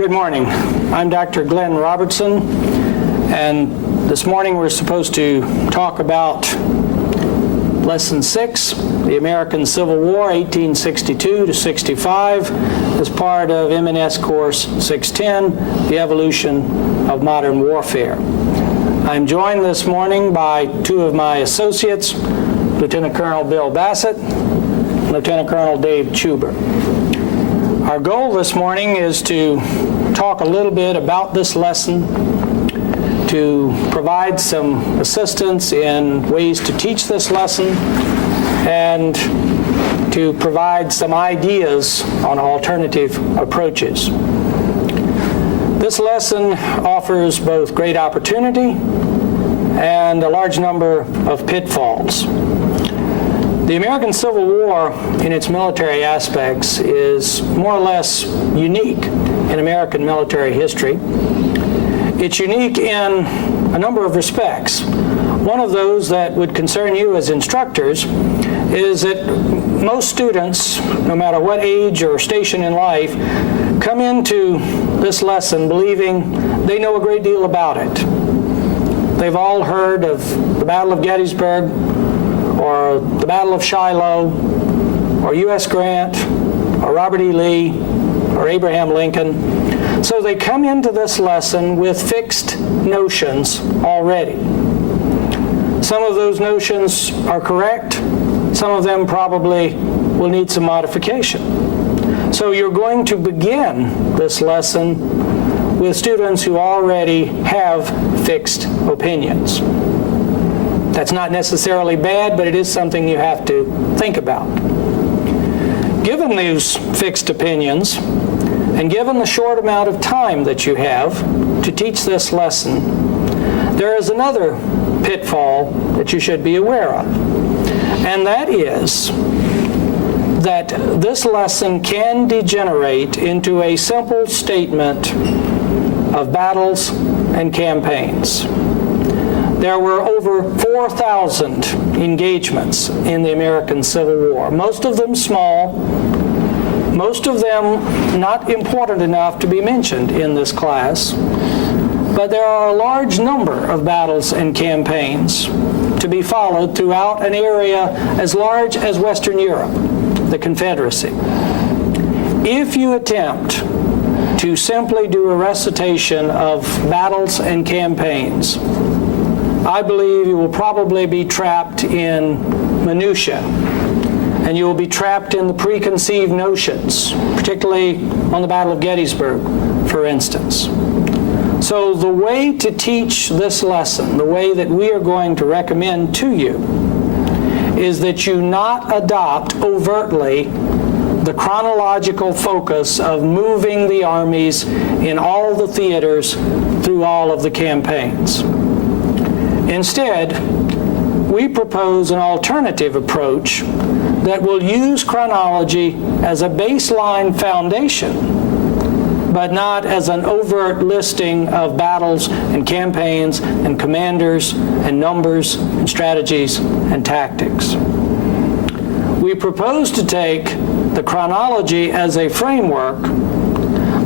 Good morning. I'm Dr. Glenn Robertson, and this morning we're supposed to talk about Lesson 6, the American Civil War, 1862 to 65, as part of M&S Course 610, The Evolution of Modern Warfare. I'm joined this morning by two of my associates, Lieutenant Colonel Bill Bassett and Lieutenant Colonel Dave Chuber. Our goal this morning is to talk a little bit about this lesson, to provide some assistance in ways to teach this lesson, and to provide some ideas on alternative approaches. This lesson offers both great opportunity and a large number of pitfalls. The American Civil War, in its military aspects, is more or less unique in American military history. It's unique in a number of respects. One of those that would concern you as instructors is that most students, no matter what age or station in life, come into this lesson believing they know a great deal about it. They've all heard of the Battle of Gettysburg, or the Battle of Shiloh, or U.S. Grant, or Robert E. Lee, or Abraham Lincoln. So they come into this lesson with fixed notions already. Some of those notions are correct. Some of them probably will need some modification. So you're going to begin this lesson with students who already have fixed opinions. That's not necessarily bad, but it is something you have to think about. Given these fixed opinions, and given the short amount of time that you have to teach this lesson, there is another pitfall that you should be aware of. And that is that this lesson can degenerate into a simple statement of battles and campaigns. There were over 4,000 engagements in the American Civil War, most of them small, most of them not important enough to be mentioned in this class, but there are a large number of battles and campaigns to be followed throughout an area as large as Western Europe, the Confederacy. If you attempt to simply do a recitation of battles and campaigns, I believe you will probably be trapped in minutia, and you will be trapped in the preconceived notions, particularly on the Battle of Gettysburg, for instance. So the way to teach this lesson, the way that we are going to recommend to you, is that you not adopt overtly the chronological focus of moving the armies in all the theaters through all of the campaigns. Instead, we propose an alternative approach that will use chronology as a baseline foundation, but not as an overt listing of battles and campaigns and commanders and numbers and strategies and tactics. We propose to take the chronology as a framework,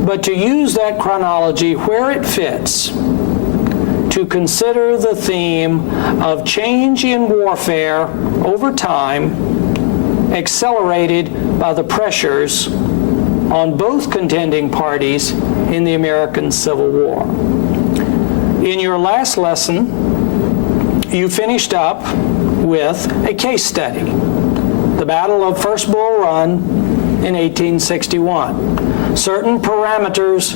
but to use that chronology where it fits, to consider the theme of change in warfare over time, accelerated by the pressures on both contending parties in the American Civil War. In your last lesson, you finished up with a case study, the Battle of First Bull Run in 1861. Certain parameters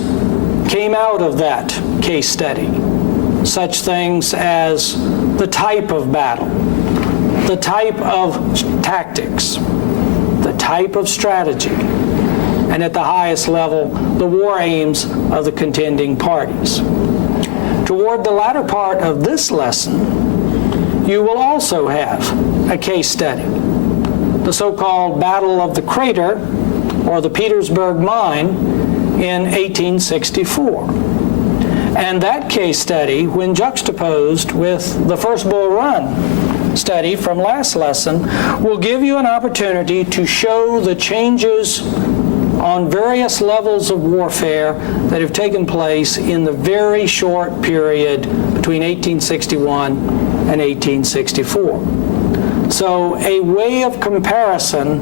came out of that case study, such things as the type of battle, the type of tactics, the type of strategy, and at the highest level, the war aims of the contending parties. Toward the latter part of this lesson, you will also have a case study, the so-called Battle of the Crater, or the Petersburg Mine, in 1864. And that case study, when juxtaposed with the First Bull Run study from last lesson, will give you an opportunity to show the changes on various levels of warfare that have taken place in the very short period between 1861 and 1864. So a way of comparison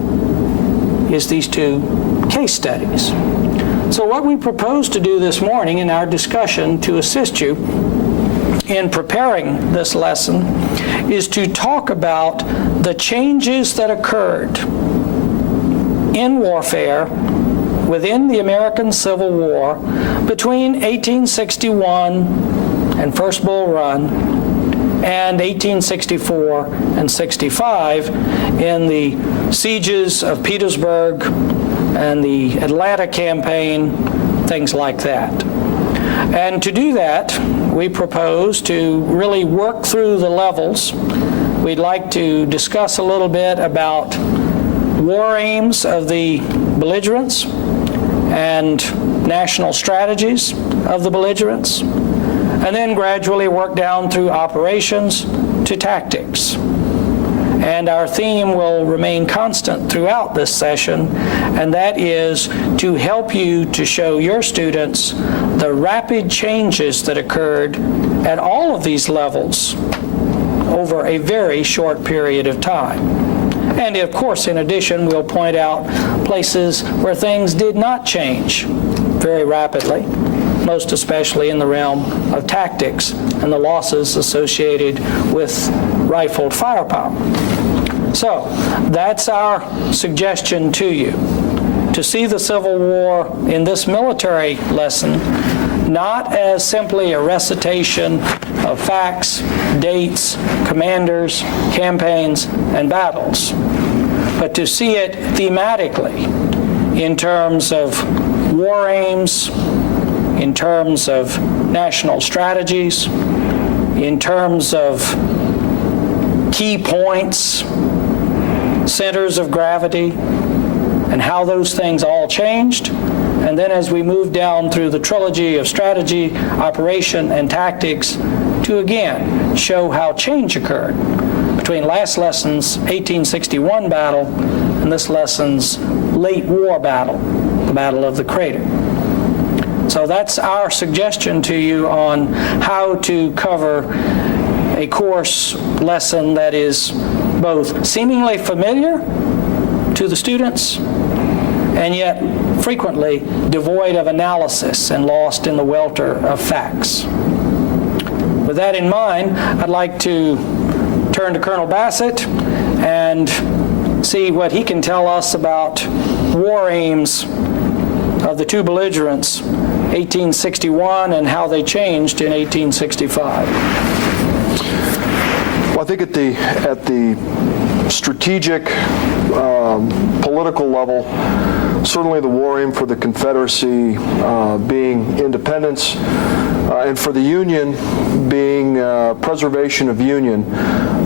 is these two case studies. So what we propose to do this morning in our discussion to assist you in preparing this lesson is to talk about the changes that occurred in warfare within the American Civil War between 1861 and First Bull Run and 1864 and 65 in the sieges of Petersburg and the Atlanta campaign, things like that. And to do that, we propose to really work through the levels. We'd like to discuss a little bit about war aims of the belligerents and national strategies of the belligerents, and then gradually work down through operations to tactics. And our theme will remain constant throughout this session, and that is to help you to show your students the rapid changes that occurred at all of these levels over a very short period of time. And of course, in addition, we'll point out places where things did not change very rapidly, most especially in the realm of tactics and the losses associated with rifled firepower. So that's our suggestion to you, to see the Civil War in this military lesson not as simply a recitation of facts, dates, commanders, campaigns, and battles, but to see it thematically in terms of war aims, in terms of national strategies, in terms of key points, centers of gravity, and how those things all changed. And then as we move down through the trilogy of strategy, operation, and tactics, to again show how change occurred between last lesson's 1861 battle and this lesson's late war battle, the Battle of the Crater. So that's our suggestion to you on how to cover a course lesson that is both seemingly familiar to the students and yet frequently devoid of analysis and lost in the welter of facts. With that in mind, I'd like to turn to Colonel Bassett and see what he can tell us about war aims of the two belligerents, 1861, and how they changed in 1865. Well, I think at the strategic, political level, certainly the war aim for the Confederacy being independence, and for the Union being preservation of Union,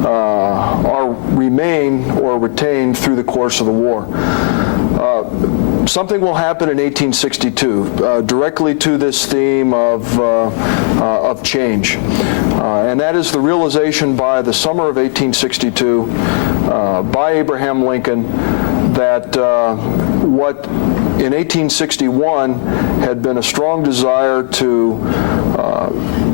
are remain or retained through the course of the war. Something will happen in 1862 directly to this theme of change, and that is the realization by the summer of 1862 by Abraham Lincoln that what in 1861 had been a strong desire to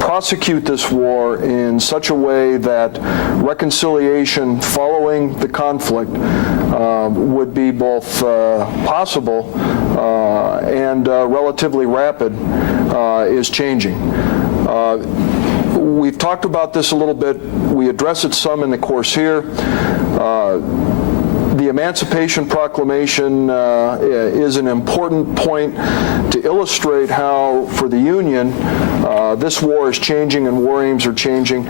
prosecute this war in such a way that reconciliation following the conflict would be both possible and relatively rapid is changing. We've talked about this a little bit. We address it some in the course here. The Emancipation Proclamation is an important point to illustrate how, for the Union, this war is changing and war aims are changing.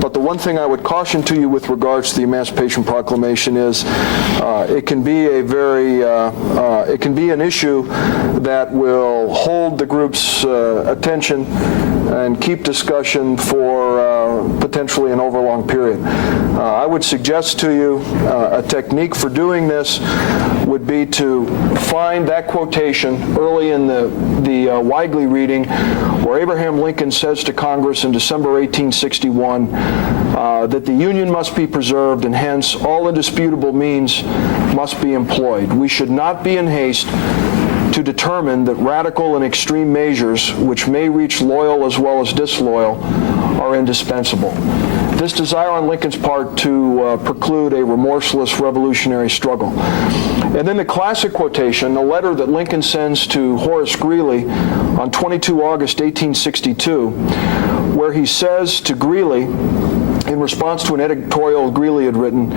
But the one thing I would caution to you with regards to the Emancipation Proclamation is it can be it can be an issue that will hold the group's attention and keep discussion for potentially an overlong period. I would suggest to you a technique for doing this would be to find that quotation early in the Weigley reading where Abraham Lincoln says to Congress in December 1861 that the Union must be preserved and hence all indisputable means must be employed. We should not be in haste to determine that radical and extreme measures, which may reach loyal as well as disloyal, are indispensable. This desire on Lincoln's part to preclude a remorseless revolutionary struggle. And then the classic quotation, a letter that Lincoln sends to Horace Greeley on 22 August 1862, where he says to Greeley, in response to an editorial Greeley had written,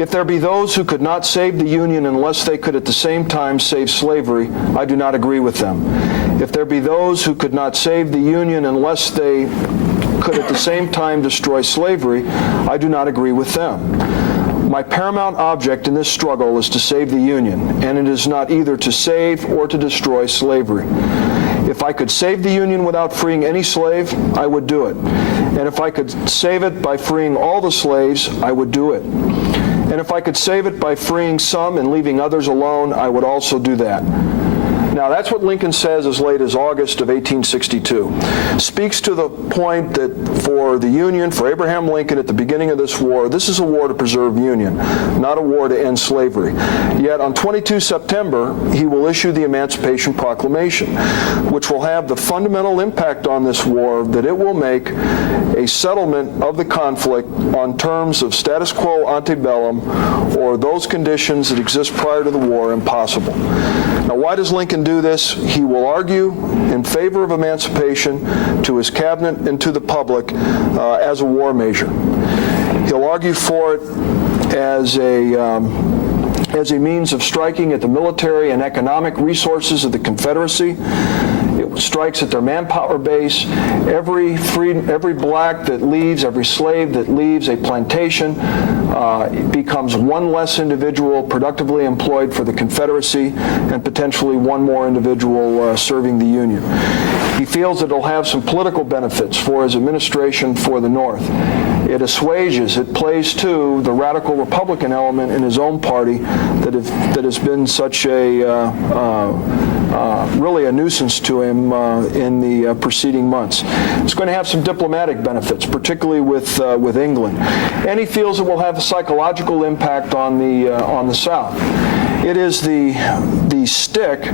"If there be those who could not save the Union unless they could at the same time save slavery, I do not agree with them. If there be those who could not save the Union unless they could at the same time destroy slavery, I do not agree with them. My paramount object in this struggle is to save the Union, and it is not either to save or to destroy slavery. If I could save the Union without freeing any slave, I would do it. And if I could save it by freeing all the slaves, I would do it. And if I could save it by freeing some and leaving others alone, I would also do that." Now, that's what Lincoln says as late as August of 1862. Speaks to the point that for the Union, for Abraham Lincoln at the beginning of this war, this is a war to preserve Union, not a war to end slavery. Yet on 22 September, he will issue the Emancipation Proclamation, which will have the fundamental impact on this war that it will make a settlement of the conflict on terms of status quo ante bellum or those conditions that exist prior to the war impossible. Now, why does Lincoln do this? He will argue in favor of emancipation to his cabinet and to the public as a war measure. He'll argue for it as a means of striking at the military and economic resources of the Confederacy. It strikes at their manpower base. Every black that leaves, every slave that leaves a plantation becomes one less individual productively employed for the Confederacy and potentially one more individual serving the Union. He feels that it'll have some political benefits for his administration for the North. It assuages, it plays to the radical Republican element in his own party that has been such a really a nuisance to him in the preceding months. It's going to have some diplomatic benefits, particularly with England, and he feels it will have a psychological impact on the South. It is the stick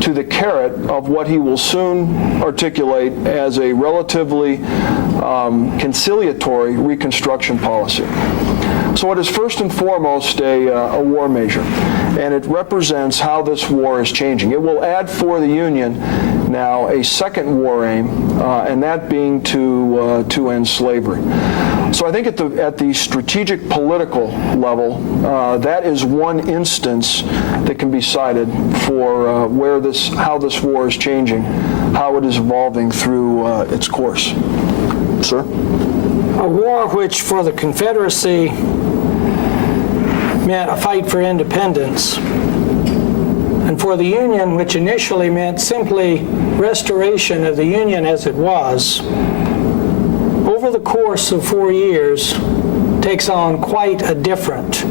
to the carrot of what he will soon articulate as a relatively conciliatory Reconstruction policy. So it is first and foremost a war measure, and it represents how this war is changing. It will add for the Union now a second war aim, and that being to end slavery. So I think at the strategic political level, that is one instance that can be cited for how this war is changing, how it is evolving through its course. Sir? A war which for the Confederacy meant a fight for independence, and for the Union, which initially meant simply restoration of the Union as it was, over the course of 4 years takes on quite a different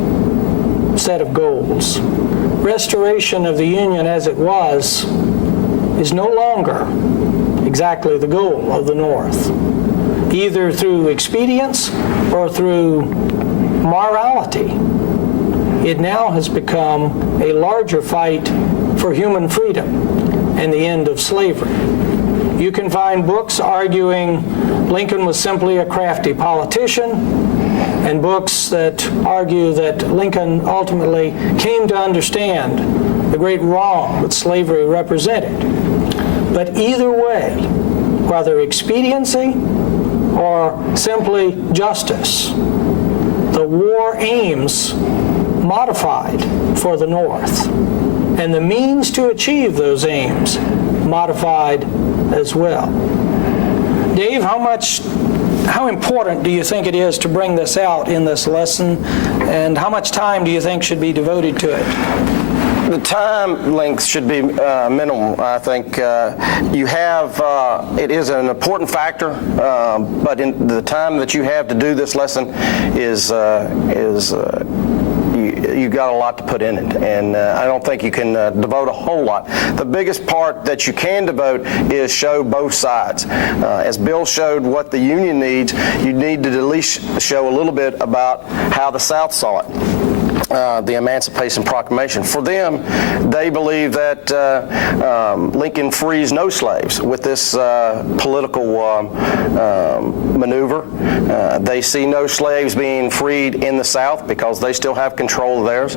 set of goals. Restoration of the Union as it was is no longer exactly the goal of the North, either through expedience or through morality. It now has become a larger fight for human freedom and the end of slavery. You can find books arguing Lincoln was simply a crafty politician, and books that argue that Lincoln ultimately came to understand the great wrong that slavery represented. But either way, whether expediency or simply justice, the war aims modified for the North, and the means to achieve those aims modified as well. Dave, how important do you think it is to bring this out in this lesson, and how much time do you think should be devoted to it? The time length should be minimal. I think it is an important factor, but in the time that you have to do this lesson you've got a lot to put in it, and I don't think you can devote a whole lot. The biggest part that you can devote is show both sides. As Bill showed what the Union needs, you need to at least show a little bit about how the South saw it. the Emancipation Proclamation. For them, they believe that Lincoln frees no slaves with this political maneuver. They see no slaves being freed in the South because they still have control of theirs.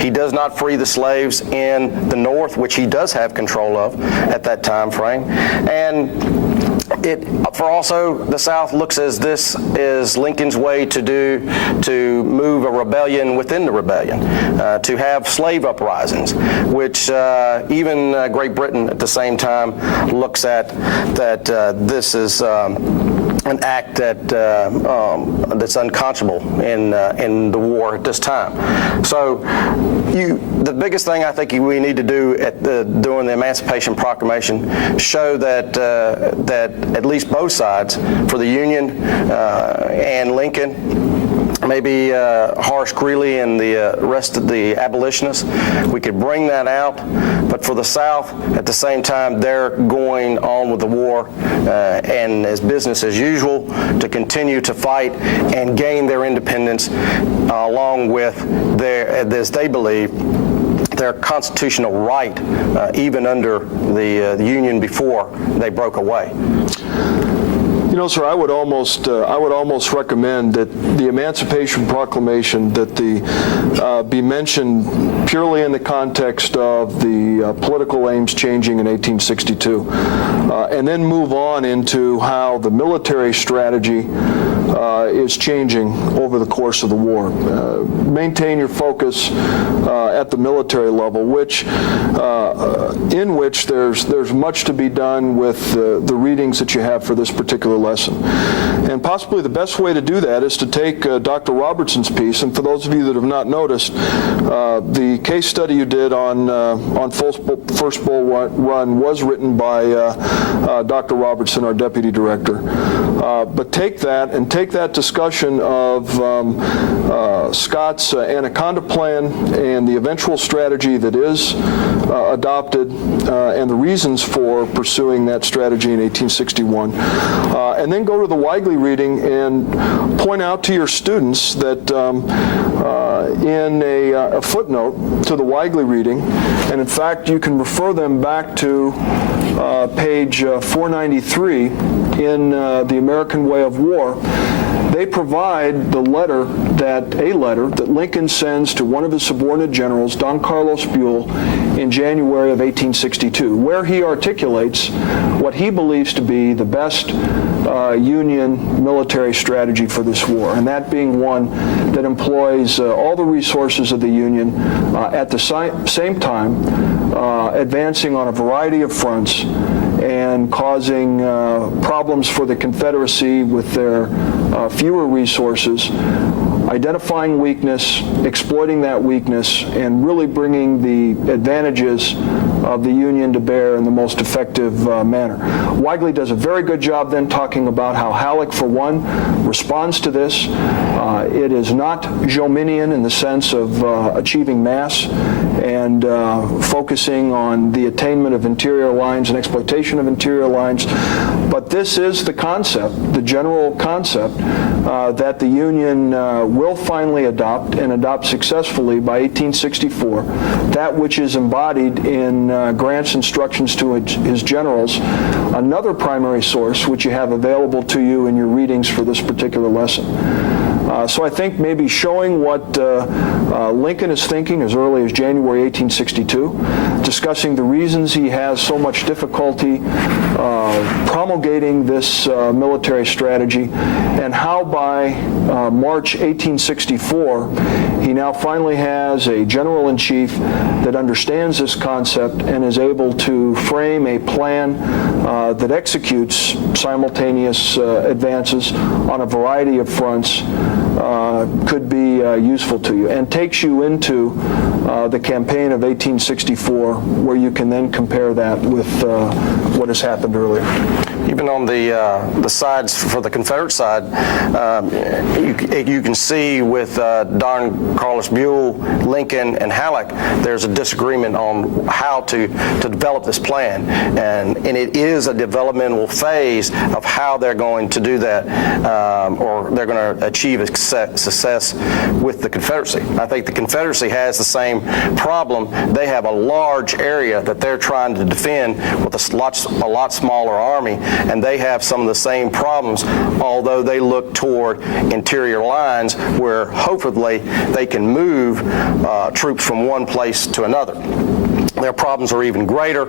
He does not free the slaves in the North, which he does have control of at that time frame. And for also the South looks as this is Lincoln's way to move a rebellion within the rebellion, to have slave uprisings, which even Great Britain at the same time looks at that this is an act that's unconscionable in the war at this time. So the biggest thing I think we need to do during the Emancipation Proclamation, show that at least both sides, for the Union and Lincoln, maybe Horace Greeley and the rest of the abolitionists, we could bring that out. But for the South, at the same time, they're going on with the war and as business as usual to continue to fight and gain their independence along with their, as they believe, their constitutional right, even under the Union before they broke away. You know, sir, I would almost recommend that the Emancipation Proclamation be mentioned purely in the context of the political aims changing in 1862, and then move on into how the military strategy is changing over the course of the war. Maintain your focus at the military level, in which there's much to be done with the readings that you have for this particular lesson. And possibly the best way to do that is to take Dr. Robertson's piece, and for those of you that have not noticed, the case study you did on First Bull Run was written by Dr. Robertson, our Deputy Director. But take that discussion of Scott's Anaconda Plan and the eventual strategy that is adopted and the reasons for pursuing that strategy in 1861. And then go to the Weigley reading and point out to your students that in a footnote to the Weigley reading, and in fact you can refer them back to page 493 in The American Way of War. They provide a letter that Lincoln sends to one of his subordinate generals, Don Carlos Buell, in January of 1862, where he articulates what he believes to be the best Union military strategy for this war, and that being one that employs all the resources of the Union at the same time, advancing on a variety of fronts and causing problems for the Confederacy with their fewer resources, identifying weakness, exploiting that weakness, and really bringing the advantages of the Union to bear in the most effective manner. Weigley does a very good job then talking about how Halleck, for one, responds to this. It is not Jominian in the sense of achieving mass and focusing on the attainment of interior lines and exploitation of interior lines, but this is the concept, the general concept, that the Union will finally adopt and adopt successfully by 1864, that which is embodied in Grant's instructions to his generals, another primary source which you have available to you in your readings for this particular lesson. So I think maybe showing what Lincoln is thinking as early as January 1862, discussing the reasons he has so much difficulty promulgating this military strategy, and how by March 1864 he now finally has a general-in-chief that understands this concept and is able to frame a plan that executes simultaneous advances on a variety of fronts, could be useful to you, and takes you into the campaign of 1864, where you can then compare that with what has happened earlier. You even on the sides for the Confederate side, you can see with Don Carlos Buell, Lincoln, and Halleck, there's a disagreement on how to develop this plan, and it is a developmental phase of how they're going to do that, or they're going to achieve a success with the Confederacy. I think the Confederacy has the same problem. They have a large area that they're trying to defend with a lot smaller army, and they have some of the same problems, although they look toward interior lines where hopefully they can move troops from one place to another. Their problems are even greater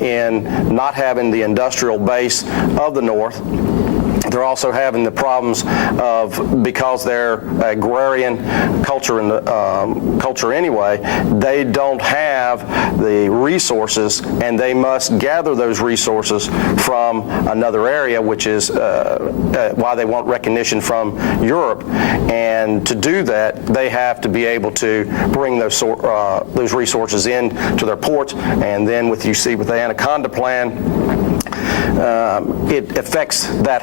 in not having the industrial base of the North. They're also having the problems of, because they're agrarian culture culture anyway, they don't have the resources, and they must gather those resources from another area, which is why they want recognition from Europe. And to do that, they have to be able to bring those resources in to their ports. And then with the Anaconda Plan, it affects that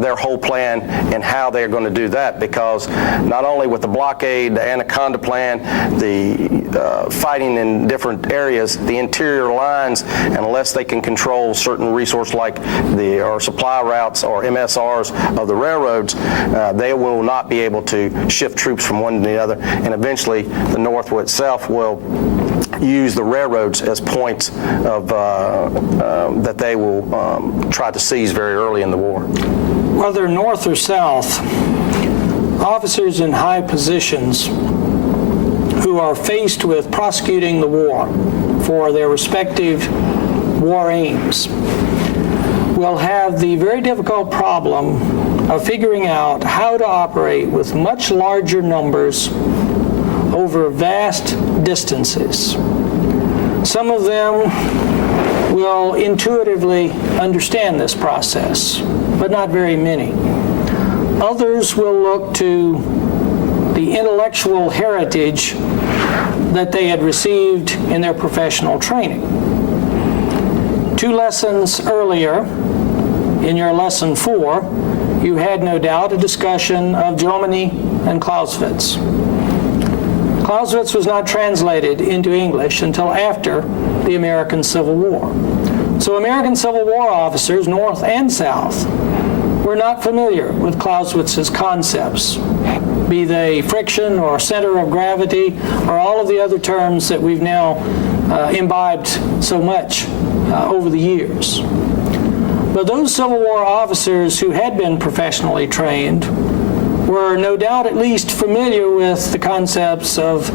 their whole plan and how they're going to do that, because not only with the blockade, the Anaconda Plan, the fighting in different areas, the interior lines, unless they can control certain resources like or supply routes or MSRs of the railroads, they will not be able to shift troops from one to the other, and eventually the North itself will use the railroads as points of that they will try to seize very early in the war. Whether North or South, officers in high positions who are faced with prosecuting the war for their respective war aims will have the very difficult problem of figuring out how to operate with much larger numbers over vast distances. Some of them will intuitively understand this process, but not very many. Others will look to the intellectual heritage that they had received in their professional training. 2 lessons earlier, in your lesson 4, you had no doubt a discussion of Jomini and Clausewitz. Clausewitz was not translated into English until after the American Civil War. So American Civil War officers, North and South, were not familiar with Clausewitz's concepts, be they friction or center of gravity or all of the other terms that we've now imbibed so much over the years. But those Civil War officers who had been professionally trained were no doubt at least familiar with the concepts of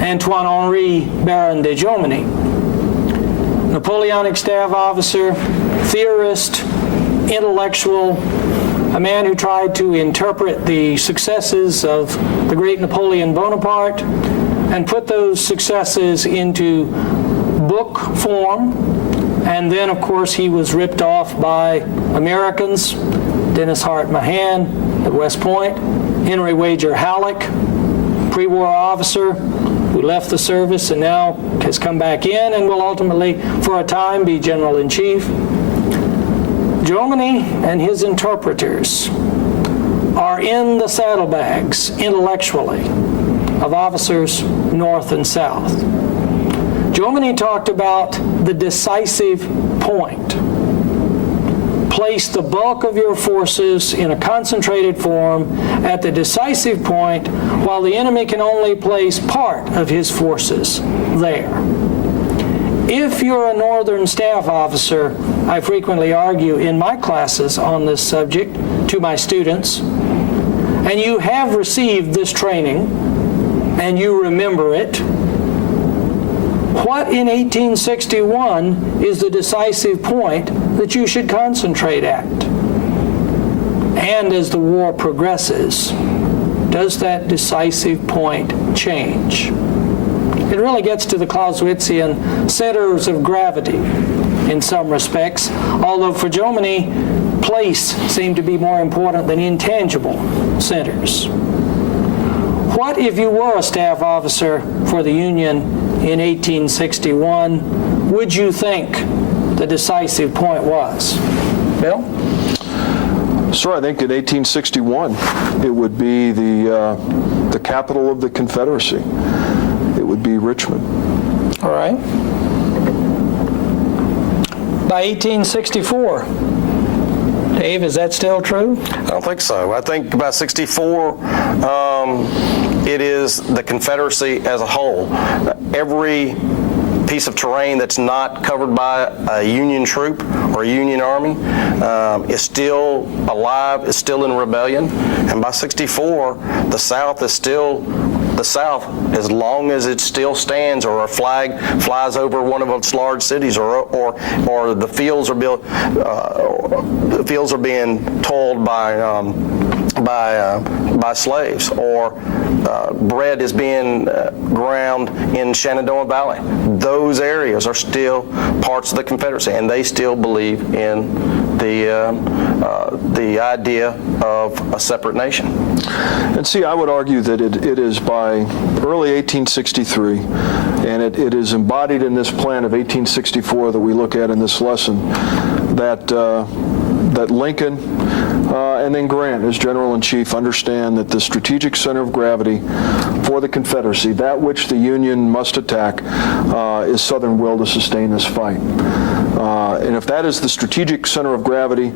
Antoine-Henri Baron de Jomini, Napoleonic staff officer, theorist, intellectual, a man who tried to interpret the successes of the great Napoleon Bonaparte and put those successes into book form. And then, of course, he was ripped off by Americans, Dennis Hart Mahan at West Point, Henry Wager Halleck, pre-war officer who left the service and now has come back in and will ultimately, for a time, be General-in-Chief. Jomini and his interpreters are in the saddlebags intellectually of officers North and South. Jomini talked about the decisive point. Place the bulk of your forces in a concentrated form at the decisive point while the enemy can only place part of his forces there. If you're a Northern staff officer, I frequently argue in my classes on this subject to my students, and you have received this training and you remember it, what in 1861 is the decisive point that you should concentrate at? And as the war progresses, does that decisive point change? It really gets to the Clausewitzian centers of gravity in some respects, although for Jomini, place seemed to be more important than intangible centers. What if you were a staff officer for the Union in 1861? Would you think the decisive point was? Bill? Sir, I think in 1861, it would be the capital of the Confederacy. It would be Richmond. All right. By 1864, Dave, is that still true? I don't think so. I think by 64, it is the Confederacy as a whole. Every piece of terrain that's not covered by a Union troop or a Union army is still alive, is still in rebellion. And by 64, the South is still the South, as long as it still stands, or a flag flies over one of its large cities, or the fields are built, the fields are being toiled by slaves, or bread is being ground in Shenandoah Valley. Those areas are still parts of the Confederacy, and they still believe in the idea of a separate nation. And see, I would argue that it is by early 1863, and it is embodied in this plan of 1864 that we look at in this lesson, that Lincoln and then Grant, as General-in-Chief, understand that the strategic center of gravity for the Confederacy, that which the Union must attack, is Southern will to sustain this fight. And if that is the strategic center of gravity,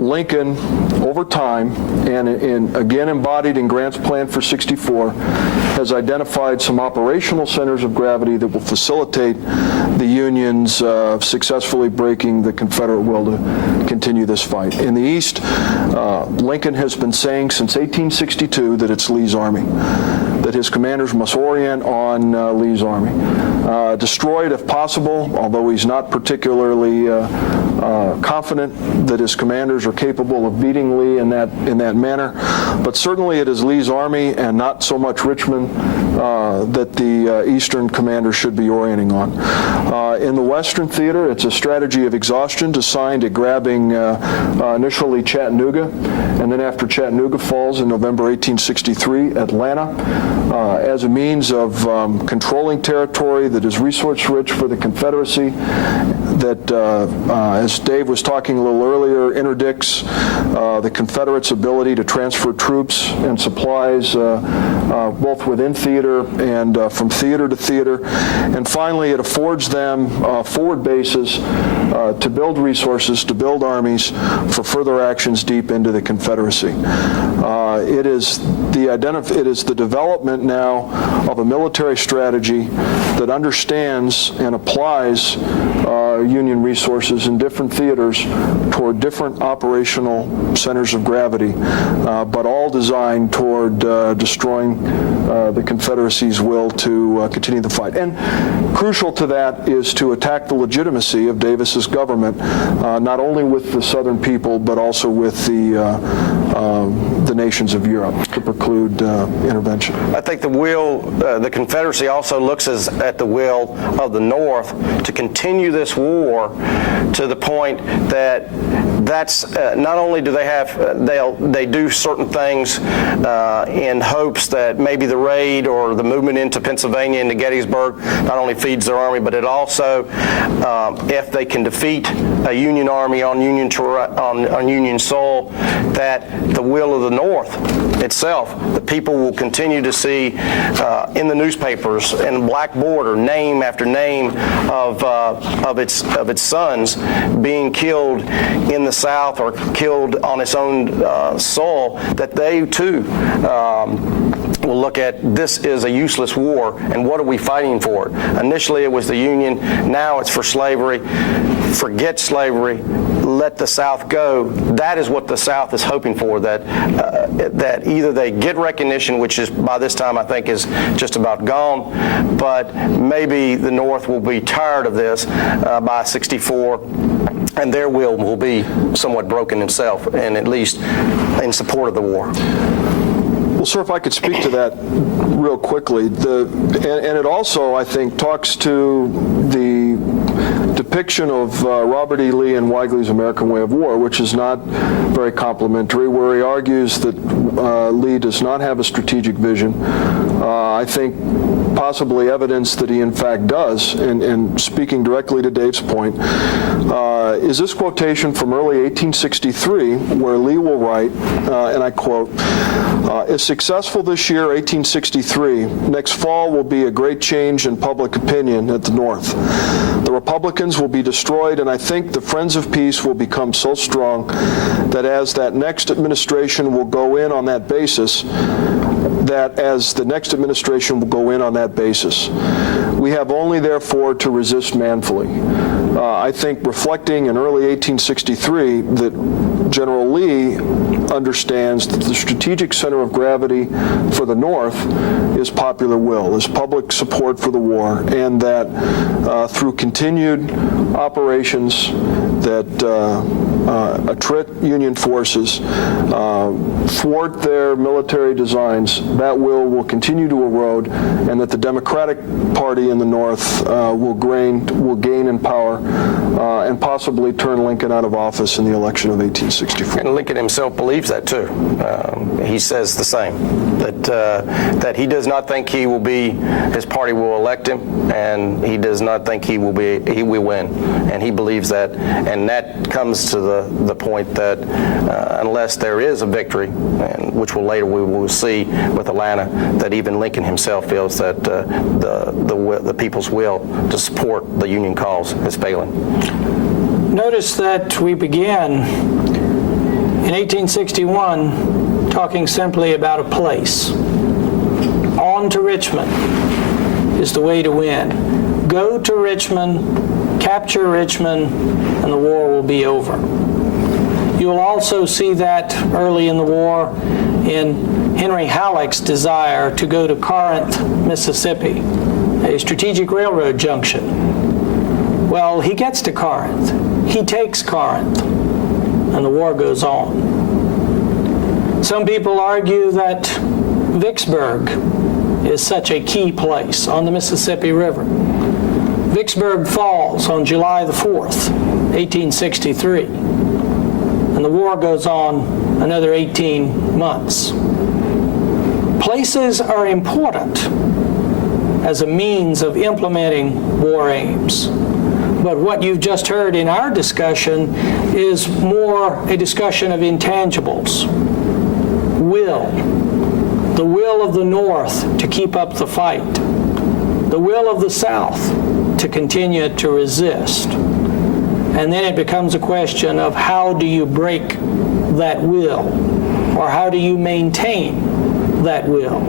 Lincoln, over time, and again embodied in Grant's plan for 64, has identified some operational centers of gravity that will facilitate the Union's successfully breaking the Confederate will to continue this fight. In the East, Lincoln has been saying since 1862 that it's Lee's army, that his commanders must orient on Lee's army. Destroy it if possible, although he's not particularly confident that his commanders are capable of beating Lee in that manner. But certainly it is Lee's army and not so much Richmond that the Eastern commanders should be orienting on. In the Western theater, it's a strategy of exhaustion designed at grabbing initially Chattanooga, and then after Chattanooga falls in November 1863, Atlanta, as a means of controlling territory that is resource-rich for the Confederacy, that, as Dave was talking a little earlier, interdicts the Confederates' ability to transfer troops and supplies both within theater and from theater to theater. And finally, it affords them forward bases to build resources, to build armies for further actions deep into the Confederacy. It is the development now of a military strategy that understands and applies Union resources in different theaters toward different operational centers of gravity, but all designed toward destroying the Confederacy's will to continue the fight. And crucial to that is to attack the legitimacy of Davis's government, not only with the Southern people, but also with the nations of Europe, to preclude intervention. I think the Confederacy also looks at the will of the North to continue this war to the point that that's not only do they do certain things in hopes that maybe the raid or the movement into Pennsylvania, into Gettysburg, not only feeds their army, but it also, if they can defeat a Union army on Union soil, that the will of the North itself, the people will continue to see in the newspapers and black border name after name of its sons being killed in the South or killed on its own soil, that they too will look at this is a useless war, and what are we fighting for? Initially it was the Union, now it's for slavery. Forget slavery, let the South go. That is what the South is hoping for, that either they get recognition, which is by this time I think is just about gone, but maybe the North will be tired of this by 64, and their will be somewhat broken itself, and at least in support of the war. Well, sir, if I could speak to that real quickly, and it also, I think, talks to the depiction of Robert E. Lee and Weigley's American Way of War, which is not very complimentary, where he argues that Lee does not have a strategic vision I think possibly evidence that he in fact does, and speaking directly to Dave's point, is this quotation from early 1863, where Lee will write, and I quote, "If successful this year, 1863, next fall will be a great change in public opinion at the North. The Republicans will be destroyed, and I think the Friends of Peace will become so strong that as that next administration will go in on that basis, we have only, therefore, to resist manfully." I think reflecting in early 1863 that General Lee understands that the strategic center of gravity for the North is popular will, is public support for the war, and that through continued operations that attrit Union forces, thwart their military designs, that will continue to erode, and that the Democratic Party in the North will gain in power and possibly turn Lincoln out of office in the election of 1864. And Lincoln himself believes that too. He says the same, that he does not think his party will elect him, and he does not think he will win, and he believes that, and that comes to the point that unless there is a victory, and which we will see with Atlanta, that even Lincoln himself feels that the people's will to support the Union cause is failing. Notice that we began in 1861 talking simply about a place. On to Richmond is the way to win. Go to Richmond, capture Richmond, and the war will be over. You'll also see that early in the war in Henry Halleck's desire to go to Corinth, Mississippi, a strategic railroad junction. Well, he gets to Corinth. He takes Corinth, and the war goes on. Some people argue that Vicksburg is such a key place on the Mississippi River. Vicksburg falls on July the 4th, 1863, and the war goes on another 18 months. Places are important as a means of implementing war aims. But what you've just heard in our discussion is more a discussion of intangibles. Will. The will of the North to keep up the fight. The will of the South to continue to resist. And then it becomes a question of how do you break that will, or how do you maintain that will.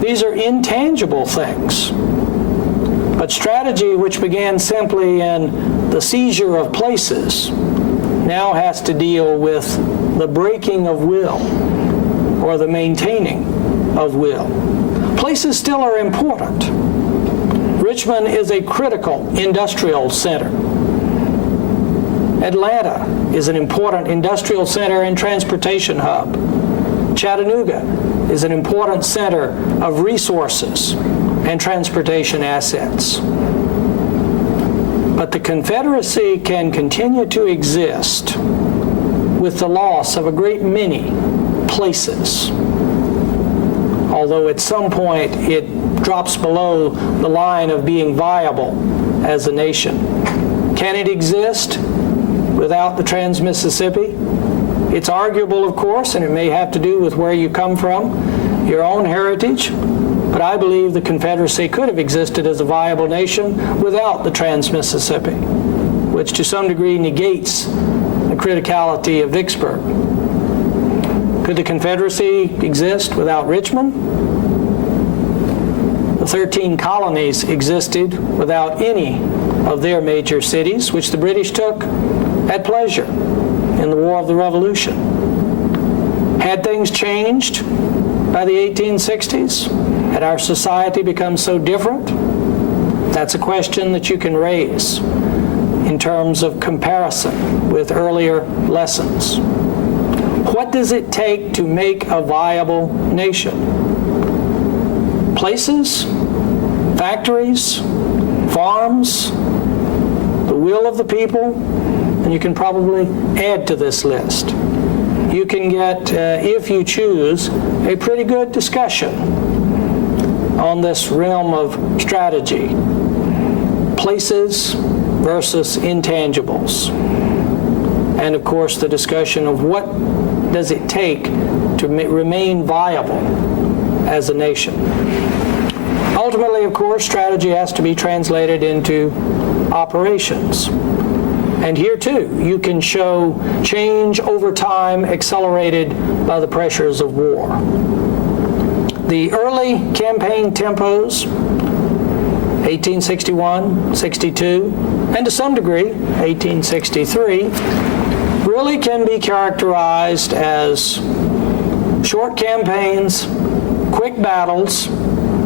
These are intangible things. But strategy, which began simply in the seizure of places, now has to deal with the breaking of will or the maintaining of will. Places still are important. Richmond is a critical industrial center. Atlanta is an important industrial center and transportation hub. Chattanooga is an important center of resources and transportation assets. But the Confederacy can continue to exist with the loss of a great many places, although at some point it drops below the line of being viable as a nation. Can it exist without the Trans-Mississippi? It's arguable, of course, and it may have to do with where you come from, your own heritage, but I believe the Confederacy could have existed as a viable nation without the Trans-Mississippi, which to some degree negates the criticality of Vicksburg. Could the Confederacy exist without Richmond? The 13 colonies existed without any of their major cities, which the British took at pleasure in the War of the Revolution. Had things changed by the 1860s? Had our society become so different? That's a question that you can raise in terms of comparison with earlier lessons. What does it take to make a viable nation? Places, factories, farms, the will of the people, and you can probably add to this list. You can get, if you choose, a pretty good discussion on this realm of strategy. Places versus intangibles. And of course, the discussion of what does it take to remain viable as a nation. Ultimately, of course, strategy has to be translated into operations. And here too, you can show change over time accelerated by the pressures of war. The early campaign tempos, 1861, 62, and to some degree, 1863, really can be characterized as short campaigns, quick battles,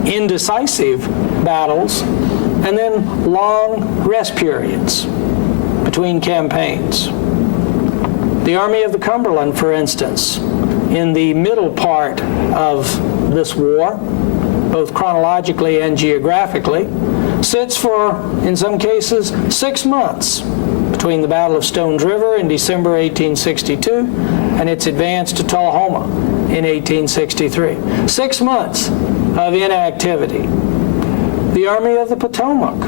indecisive battles, and then long rest periods between campaigns. The Army of the Cumberland, for instance, in the middle part of this war, both chronologically and geographically, sits for, in some cases, 6 months between the Battle of Stones River in December 1862 and its advance to Tullahoma in 1863. 6 months of inactivity. The Army of the Potomac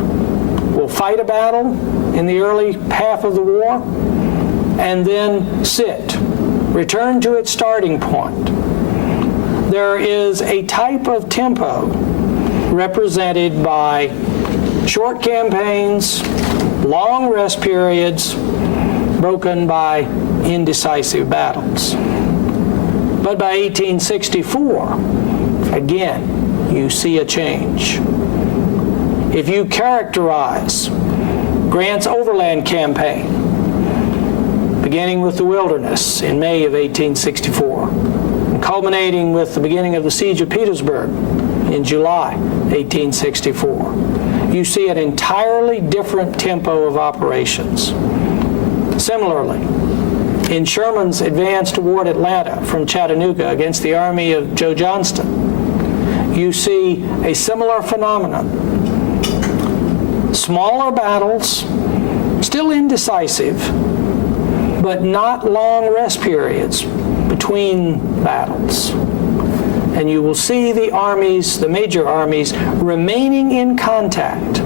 will fight a battle in the early half of the war and then sit, return to its starting point. There is a type of tempo represented by short campaigns, long rest periods, broken by indecisive battles. But by 1864, again, you see a change. If you characterize Grant's overland campaign, beginning with the Wilderness in May of 1864, and culminating with the beginning of the Siege of Petersburg in July 1864, you see an entirely different tempo of operations. Similarly, in Sherman's advance toward Atlanta from Chattanooga against the army of Joe Johnston, you see a similar phenomenon. Smaller battles, still indecisive, but not long rest periods between battles. And you will see the armies, the major armies, remaining in contact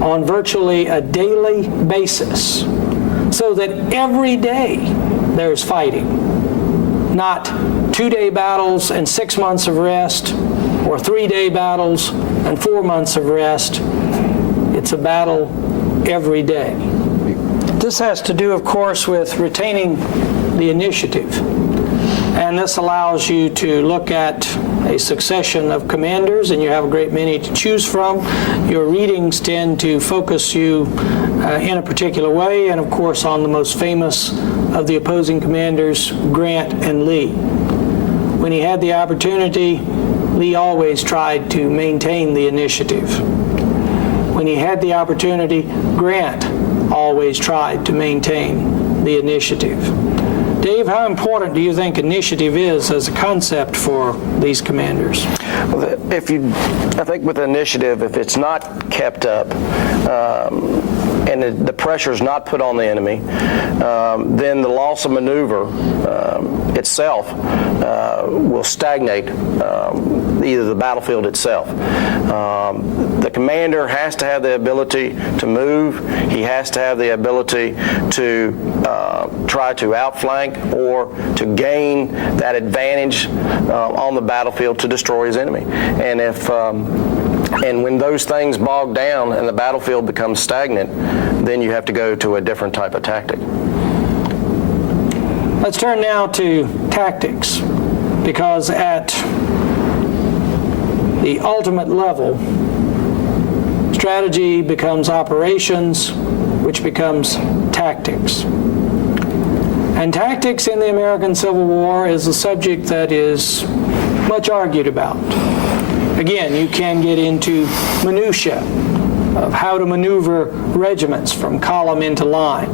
on virtually a daily basis, so that every day there's fighting. Not 2-day battles and 6 months of rest, or 3-day battles and 4 months of rest. It's a battle every day. This has to do, of course, with retaining the initiative. And this allows you to look at a succession of commanders, and you have a great many to choose from. Your readings tend to focus you in a particular way, and of course on the most famous of the opposing commanders, Grant and Lee. When he had the opportunity, Lee always tried to maintain the initiative. When he had the opportunity, Grant always tried to maintain the initiative. Dave, how important do you think initiative is as a concept for these commanders? Well, I think with initiative, if it's not kept up, and the pressure is not put on the enemy, then the loss of maneuver itself will stagnate either the battlefield itself. The commander has to have the ability to move. He has to have the ability to try to outflank or to gain that advantage on the battlefield to destroy his enemy. And and when those things bog down and the battlefield becomes stagnant, then you have to go to a different type of tactic. Let's turn now to tactics, because at the ultimate level, strategy becomes operations, which becomes tactics. And tactics in the American Civil War is a subject that is much argued about. Again, you can get into minutia of how to maneuver regiments from column into line.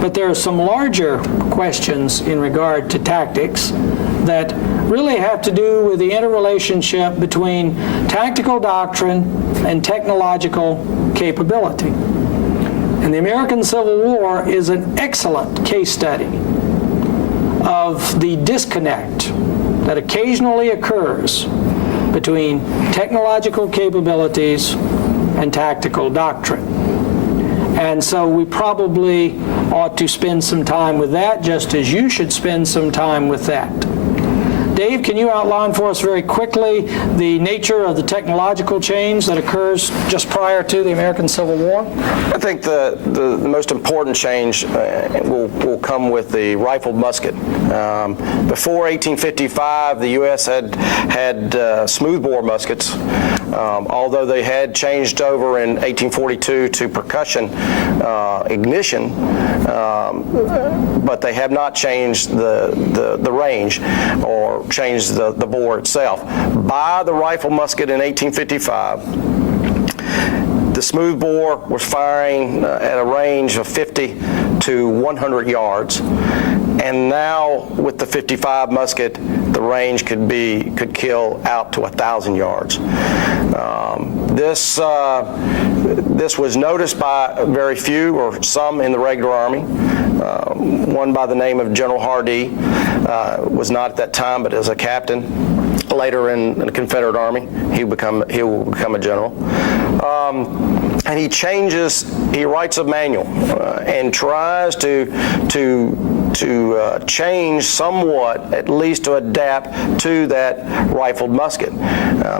But there are some larger questions in regard to tactics that really have to do with the interrelationship between tactical doctrine and technological capability. And the American Civil War is an excellent case study of the disconnect that occasionally occurs between technological capabilities and tactical doctrine. And so we probably ought to spend some time with that, just as you should spend some time with that. Dave, can you outline for us very quickly the nature of the technological change that occurs just prior to the American Civil War? I think the most important change will come with the rifled musket. Before 1855, the U.S. had smoothbore muskets, although they had changed over in 1842 to percussion ignition, but they have not changed the range or changed the bore itself. By the rifle musket in 1855, the smoothbore was firing at a range of 50 to 100 yards, and now with the 55 musket, the range could kill out to 1,000 yards. This was noticed by very few or some in the regular Army. One by the name of General Hardee was not at that time, but as a captain. Later in the Confederate Army, he will become a general. And he writes a manual and tries to change somewhat, at least to adapt to that rifled musket.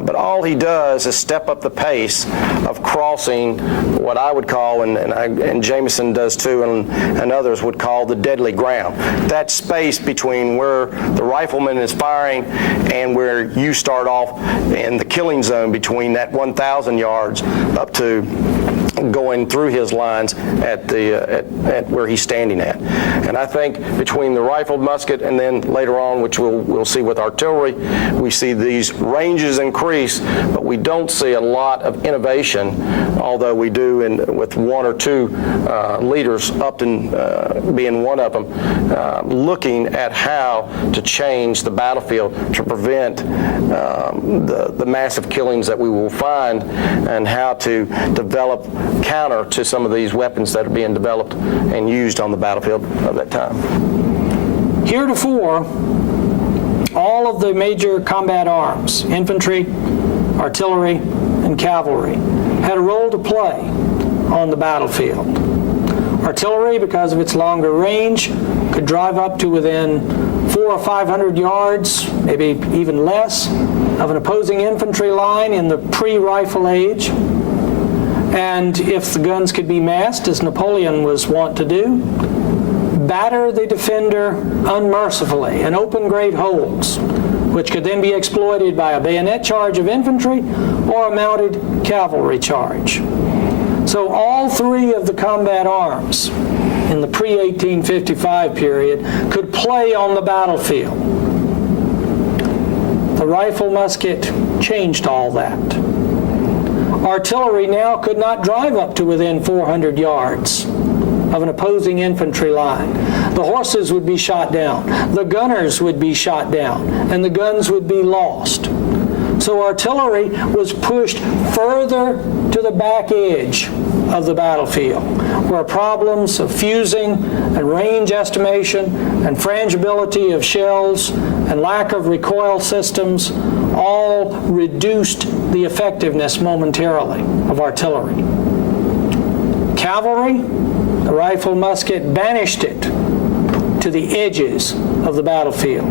But all he does is step up the pace of crossing what I would call, and Jameson does too, and others would call the deadly ground. That space between where the rifleman is firing and where you start off in the killing zone between that 1,000 yards up to going through his lines at where he's standing at. And I think between the rifled musket and then later on, which we'll see with artillery, we see these ranges increase, but we don't see a lot of innovation, although we do with one or two leaders, Upton being one of them, looking at how to change the battlefield to prevent the massive killings that we will find, and how to develop counter to some of these weapons that are being developed and used on the battlefield of that time. Heretofore, all of the major combat arms, infantry, artillery, and cavalry, had a role to play on the battlefield. Artillery, because of its longer range, could drive up to within 400 or 500 yards, maybe even less, of an opposing infantry line in the pre-rifle age. And if the guns could be masked, as Napoleon was wont to do, batter the defender unmercifully and open great holes, which could then be exploited by a bayonet charge of infantry or a mounted cavalry charge. So all three of the combat arms in the pre-1855 period could play on the battlefield. The rifle musket changed all that. Artillery now could not drive up to within 400 yards of an opposing infantry line. The horses would be shot down, the gunners would be shot down, and the guns would be lost. So artillery was pushed further to the back edge of the battlefield, where problems of fusing and range estimation and frangibility of shells and lack of recoil systems all reduced the effectiveness momentarily of artillery. Cavalry, the rifle musket, banished it to the edges of the battlefield.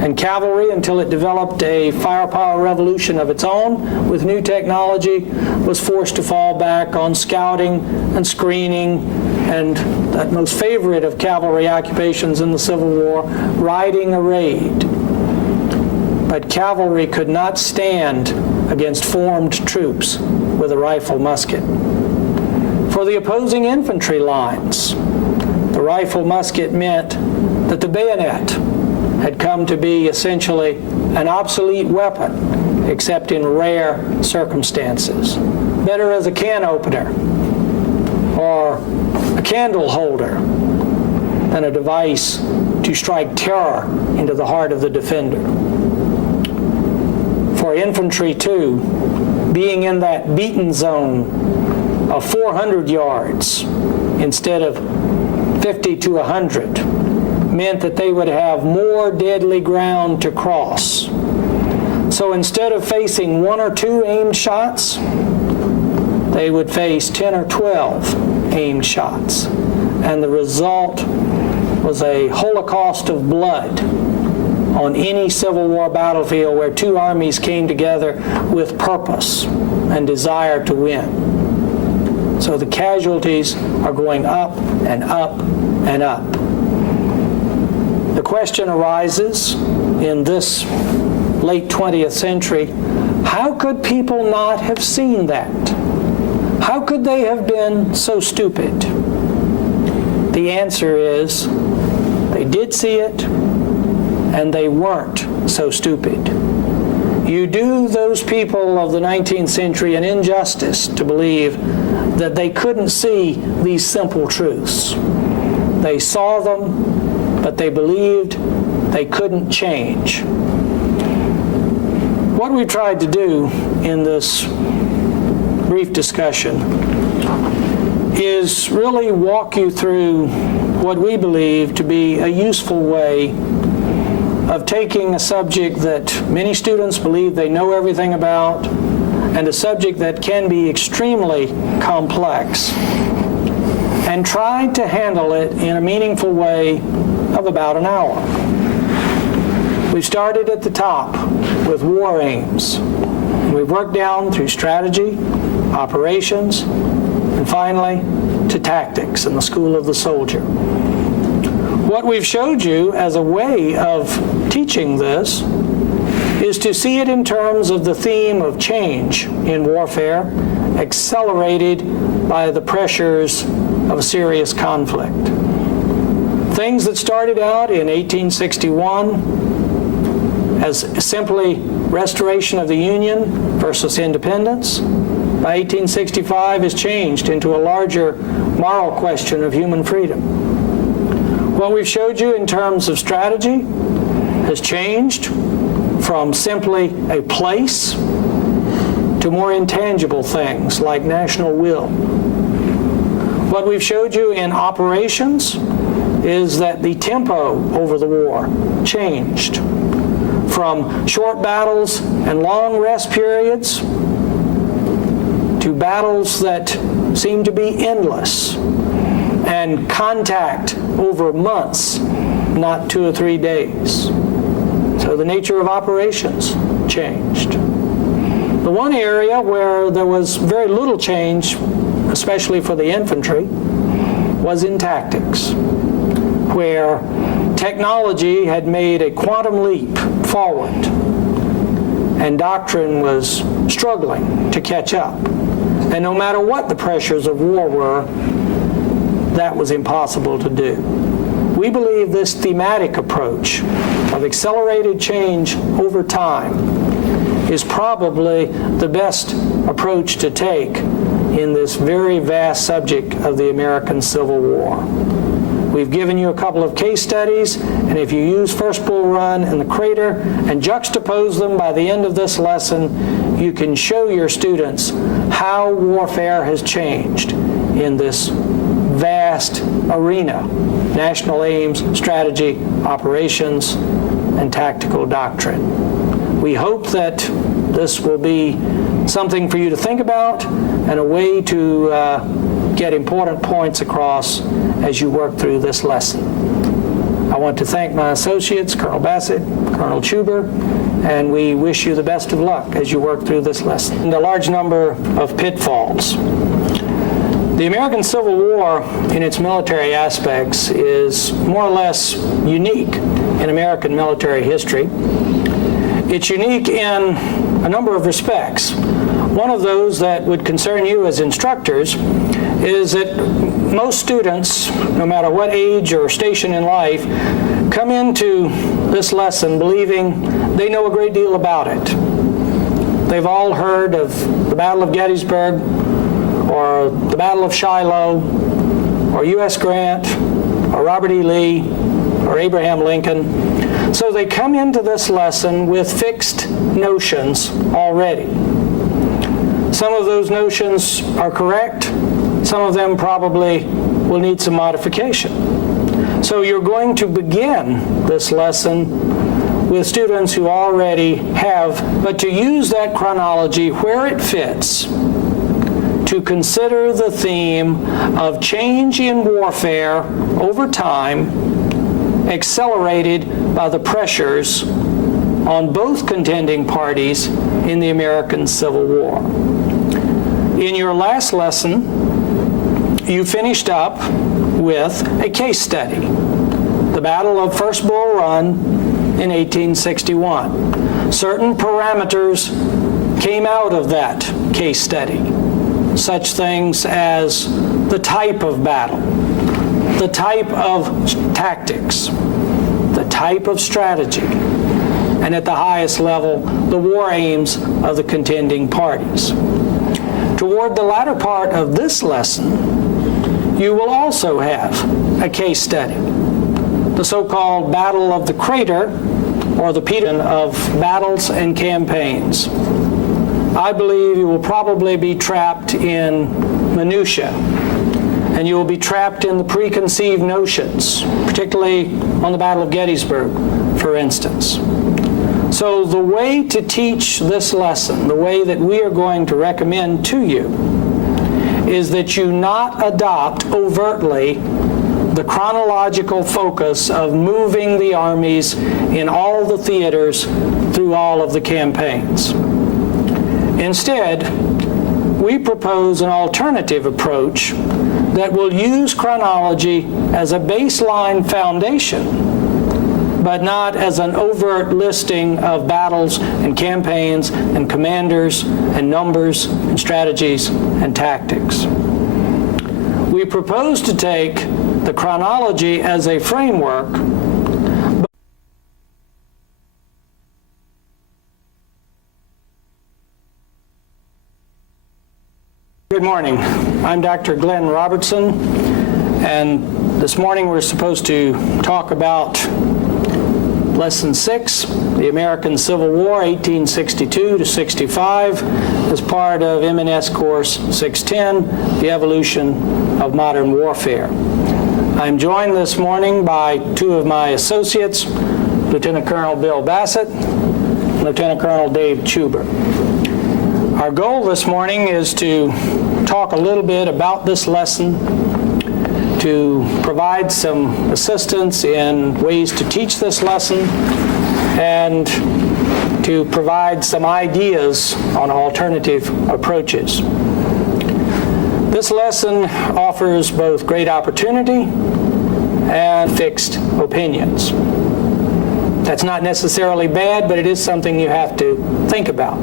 And cavalry, until it developed a firepower revolution of its own with new technology, was forced to fall back on scouting and screening and that most favorite of cavalry occupations in the Civil War, riding a raid. But cavalry could not stand against formed troops with a rifle musket. For the opposing infantry lines, the rifle musket meant that the bayonet had come to be essentially an obsolete weapon, except in rare circumstances. Better as a can opener or a candle holder than a device to strike terror into the heart of the defender. For infantry, too, being in that beaten zone of 400 yards instead of 50 to 100 meant that they would have more deadly ground to cross. So instead of facing 1 or 2 aimed shots, they would face 10 or 12 aimed shots. And the result was a holocaust of blood on any Civil War battlefield where 2 armies came together with purpose and desire to win. So the casualties are going up and up and up. The question arises in this late 20th century, how could people not have seen that? How could they have been so stupid? The answer is, they did see it, and they weren't so stupid. You do those people of the 19th century an injustice to believe that they couldn't see these simple truths. They saw them, but they believed they couldn't change. What we tried to do in this brief discussion is really walk you through what we believe to be a useful way of taking a subject that many students believe they know everything about, and a subject that can be extremely complex, and try to handle it in a meaningful way of about an hour. We started at the top with war aims. We've worked down through strategy, operations, and finally to tactics in the School of the Soldier. What we've showed you as a way of teaching this is to see it in terms of the theme of change in warfare, accelerated by the pressures of a serious conflict. Things that started out in 1861 as simply restoration of the Union versus independence, by 1865 has changed into a larger moral question of human freedom. What we've showed you in terms of strategy has changed from simply a place to more intangible things like national will. What we've showed you in operations is that the tempo over the war changed from short battles and long rest periods to battles that seem to be endless, and contact over months, not 2 or 3 days. So the nature of operations changed. The one area where there was very little change, especially for the infantry, was in tactics, where technology had made a quantum leap forward, and doctrine was struggling to catch up. And no matter what the pressures of war were, that was impossible to do. We believe this thematic approach of accelerated change over time is probably the best approach to take in this very vast subject of the American Civil War. We've given you a couple of case studies, and if you use First Bull Run and the Crater and juxtapose them by the end of this lesson, you can show your students how warfare has changed in this vast arena: national aims, strategy, operations, and tactical doctrine. We hope that this will be something for you to think about and a way to get important points across as you work through this lesson. I want to thank my associates, Colonel Bassett, Colonel Chuber, and we wish you the best of luck as you work through this lesson. And a large number of pitfalls. The American Civil War, in its military aspects, is more or less unique in American military history. It's unique in a number of respects. One of those that would concern you as instructors is that most students, no matter what age or station in life, come into this lesson believing they know a great deal about it. They've all heard of the Battle of Gettysburg, or the Battle of Shiloh, or U.S. Grant, or Robert E. Lee, or Abraham Lincoln. So they come into this lesson with fixed notions already. Some of those notions are correct. Some of them probably will need some modification. So you're going to begin this lesson with students who already have, but to use that chronology where it fits to consider the theme of change in warfare over time, accelerated by the pressures on both contending parties in the American Civil War. In your last lesson, you finished up with a case study, the Battle of First Bull Run in 1861. Certain parameters came out of that case study, such things as the type of battle, the type of tactics, the type of strategy, and at the highest level, the war aims of the contending parties. Toward the latter part of this lesson, you will also have a case study, the so-called Battle of the Crater, or the Peter of battles and campaigns. I believe you will probably be trapped in minutia, and you will be trapped in the preconceived notions, particularly on the Battle of Gettysburg, for instance. So the way to teach this lesson, the way that we are going to recommend to you, is that you not adopt overtly the chronological focus of moving the armies in all the theaters through all of the campaigns. Instead, we propose an alternative approach that will use chronology as a baseline foundation, but not as an overt listing of battles and campaigns and commanders and numbers and strategies and tactics. We propose to take the chronology as a framework. Good morning. I'm Dr. Glenn Robertson, and this morning we're supposed to talk about Lesson 6, the American Civil War, 1862 to 65, as part of M&S Course 610, The Evolution of Modern Warfare. I'm joined this morning by two of my associates, Lieutenant Colonel Bill Bassett and Lieutenant Colonel Dave Chuber. Our goal this morning is to talk a little bit about this lesson, to provide some assistance in ways to teach this lesson, and to provide some ideas on alternative approaches. This lesson offers both great opportunity and fixed opinions. That's not necessarily bad, but it is something you have to think about.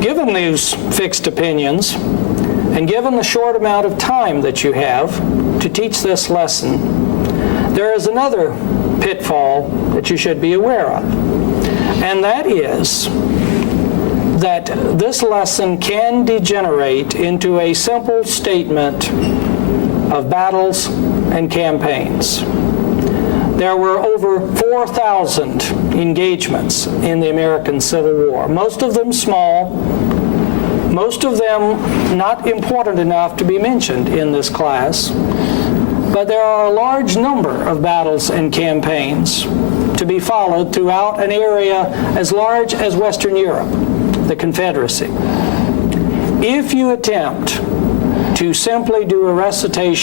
Given these fixed opinions, and given the short amount of time that you have to teach this lesson, there is another pitfall that you should be aware of. And that is that this lesson can degenerate into a simple statement of battles and campaigns. There were over 4,000 engagements in the American Civil War, most of them small, most of them not important enough to be mentioned in this class, but there are a large number of battles and campaigns to be followed throughout an area as large as Western Europe, the Confederacy. If you attempt to simply do a recitation